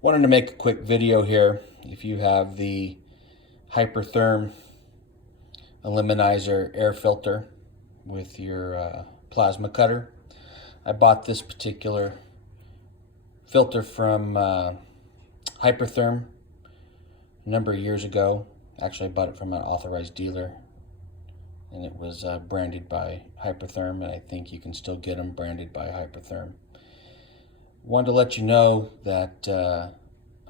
Wanted to make a quick video here. If you have the Hypertherm Eliminizer air filter with your plasma cutter, I bought this particular filter from Hypertherm a number of years ago. Actually, I bought it from an authorized dealer, and it was branded by Hypertherm, and I think you can still get them branded by Hypertherm. Wanted to let you know that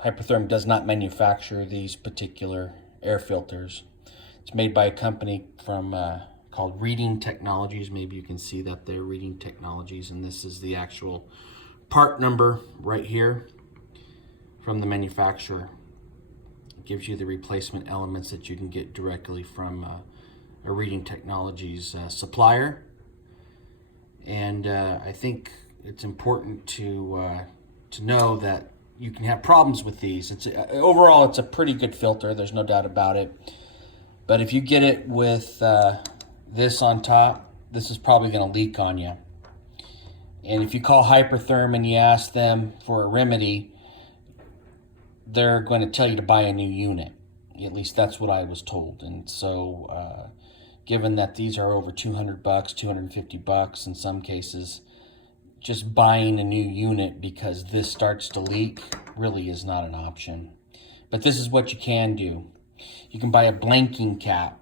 Hypertherm does not manufacture these particular air filters. It's made by a company from called Reading Technologies. Maybe you can see that there, Reading Technologies, and this is the actual part number right here from the manufacturer. It gives you the replacement elements that you can get directly from a Reading Technologies supplier. And I think it's important to know that you can have problems with these. Overall, it's a pretty good filter. There's no doubt about it. But if you get it with this on top, this is probably going to leak on you. And if you call Hypertherm and you ask them for a remedy, they're going to tell you to buy a new unit. At least that's what I was told. And so, given that these are over $200, $250 in some cases, just buying a new unit because this starts to leak really is not an option. But this is what you can do. You can buy a blanking cap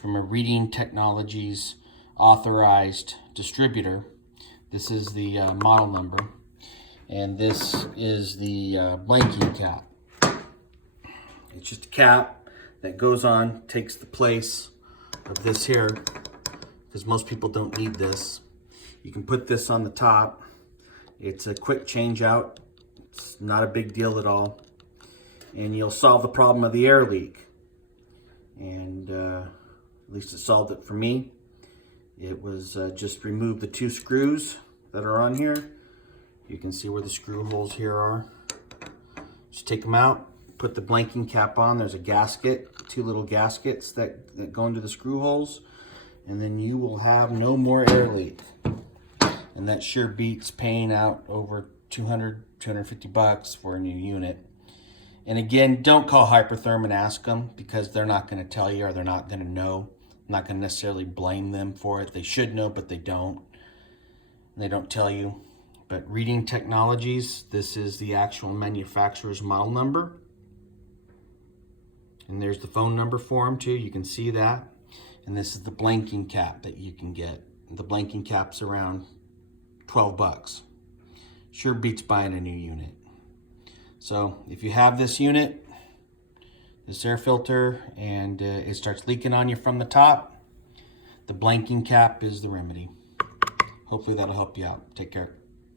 from a Reading Technologies authorized distributor. This is the model number, and this is the blanking cap. It's just a cap that goes on, takes the place of this here, because most people don't need this. You can put this on the top. It's a quick change out. It's not a big deal at all. And you'll solve the problem of the air leak. And at least it solved it for me. It was just remove the two screws that are on here. You can see where the screw holes here are. Just take them out, put the blanking cap on. There's a gasket, two little gaskets that go into the screw holes. And then you will have no more air leak. And that sure beats paying out over $200, $250 for a new unit. And again, don't call Hypertherm and ask them, because they're not going to tell you, or they're not going to know. I'm not going to necessarily blame them for it. They should know, but they don't. And they don't tell you. But Reading Technologies, this is the actual manufacturer's model number. And there's the phone number for them too. You can see that. And this is the blanking cap that you can get. The blanking cap's around $12. Sure beats buying a new unit. So if you have this unit, this air filter, and it starts leaking on you from the top, the blanking cap is the remedy. Hopefully that'll help you out. Take care.